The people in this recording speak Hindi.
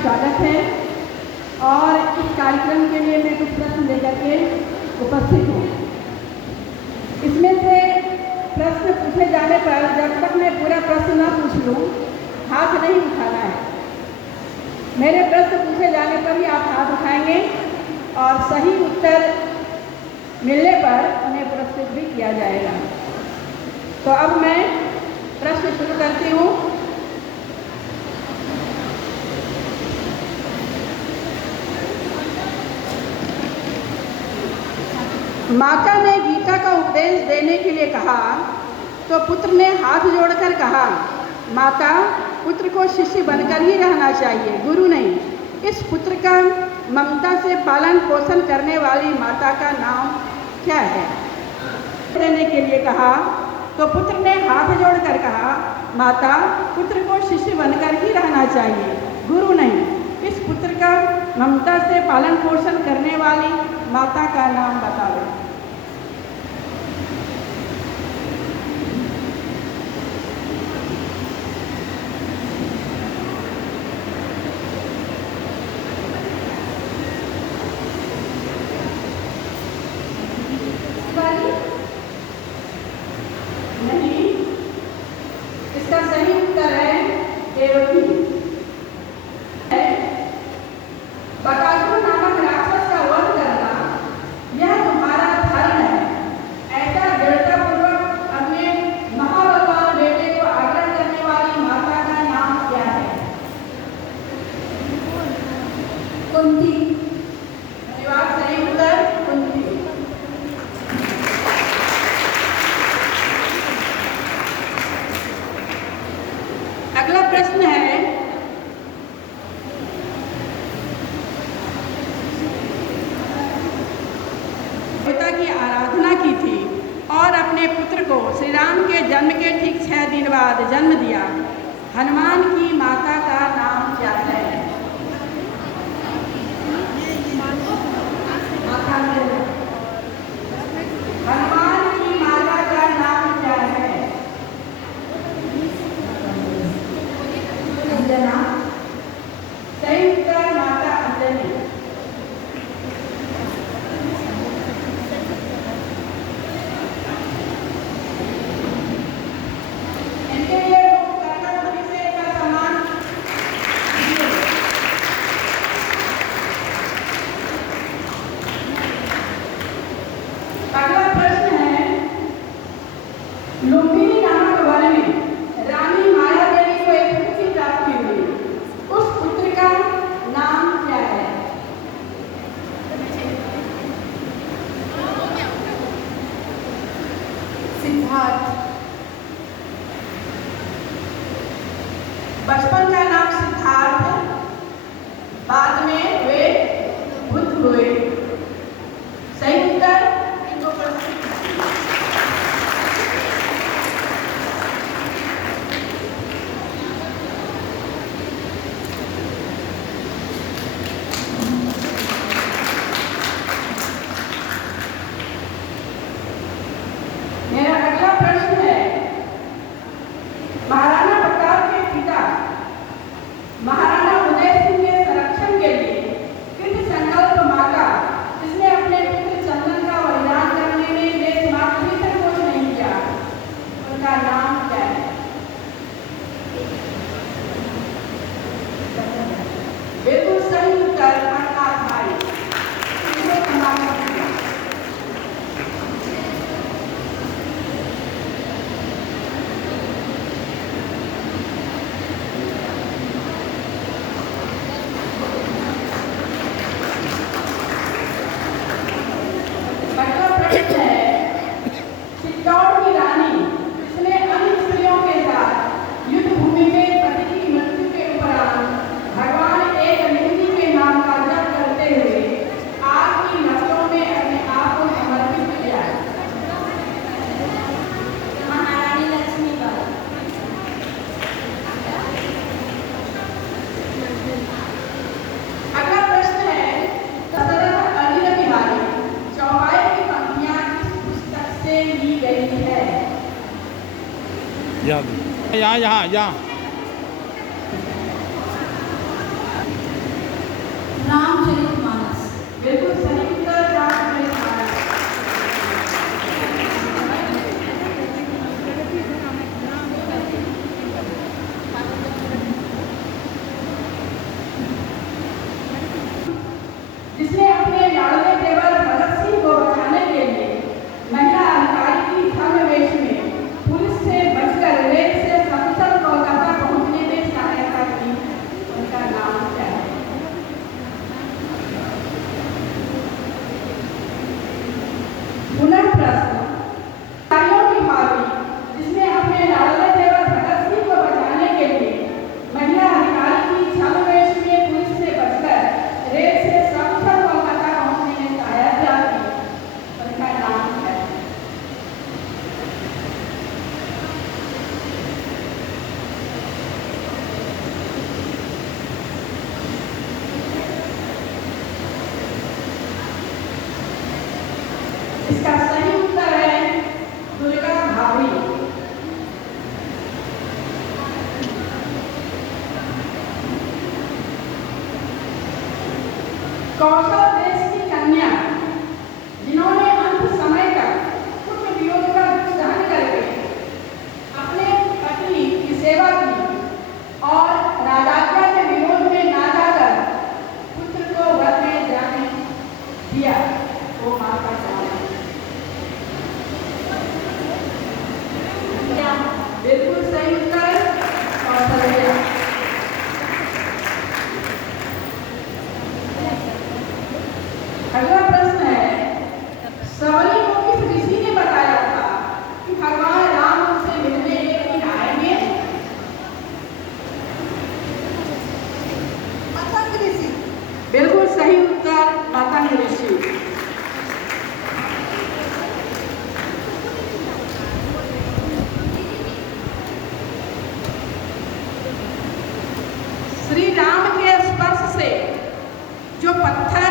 स्वागत है और इस कार्यक्रम के लिए मैं कुछ प्रश्न लेकर के उपस्थित हूँ। इसमें से प्रश्न पूछे जाने पर जब तक मैं पूरा प्रश्न न पूछ लूँ, हाथ नहीं उठाना है। मेरे प्रश्न पूछे जाने पर ही आप हाथ उठाएंगे और सही उत्तर मिलने पर उन्हें पुरस्कृत भी किया जाएगा। तो अब मैं प्रश्न शुरू करती हूँ। माता ने गीता का उपदेश देने के लिए कहा तो पुत्र ने हाथ जोड़कर कहा, माता, पुत्र को शिष्य बनकर ही रहना चाहिए, गुरु नहीं। इस पुत्र का ममता से पालन पोषण करने वाली माता का नाम क्या है? देने के लिए कहा तो पुत्र ने हाथ जोड़कर कहा, माता, पुत्र को शिष्य बनकर ही रहना चाहिए, गुरु नहीं। इस पुत्र का ममता से पालन पोषण करने वाली माता का नाम बता दो। नहीं, इसका सही उत्तर है देवकी। बकासुर नामक राक्षस का वध करना यह तुम्हारा धर्म है, ऐसा दृढ़तापूर्वक अपने महाबलवान बेटे को आग्रह करने वाली माता का नाम क्या है? कुंती। धन्यवाद, सही उत्तर कुंती। अगला प्रश्न है, देवता की आराधना की थी और अपने पुत्र को श्री राम के जन्म के ठीक 6 दिन बाद जन्म दिया। हनुमान की माता का नाम क्या है? हनुमान की माता का नाम क्या है? अंजना। सही उत्तर माता अंजनी। इनके लिए का सम्मान। अगला प्रश्न है, लुम्बिनी नामक वन में रानी माया देवी को एक पुत्र की प्राप्ति हुई। उस पुत्र का नाम क्या है? सिद्धार्थ। बचपन का नाम सिद्धार्थ, बाद में वे बुद्ध हुए। सही उत्तर मेरा अगला प्रश्न है, महाराणा प्रताप के पिता महाराणा उदय सिंह के संरक्षण के लिए कृत संकल्प मांगा, जिसने अपने पुत्र चंदन का बलिदान करने में देश मात्र भी संकोच नहीं किया, उनका नाम क्या है? बिल्कुल सही उत्तर अनाथ भाई। चित्तौड़ की रानी, जिसने अन्य स्त्रियों के साथ युद्ध भूमि में पति की मृत्यु के उपरांत भगवान एक निधि के नाम का जप करते हुए आग की लपटों में अपने आप को समर्पित किया। महारानी लक्ष्मीबाई। अगला प्रश्न है, दशरथ अनिल बिहारी चौपाई की पंक्तियां किस पुस्तक से ली गई है? यहाँ इसका सही उत्तर है दुर्गा भाभी। कौशल देश की कन्या जिन्होंने अंत समय तक पुत्र वियोग का दुख सहन करके अपने पत्नी की सेवा की और राजाज्ञा के विरोध में ना जाकर पुत्र को वन में जाने दिया, वो माता क्या बिल्कुल सही उत्तर कौशल्या। अगला प्रश्न है, सबरी को किस ऋषि ने बताया था कि भगवान राम उनसे मिलने एक दिन आएंगे? मातंग ऋषि। बिल्कुल सही उत्तर मातंग ऋषि। श्री राम के स्पर्श से जो पत्थर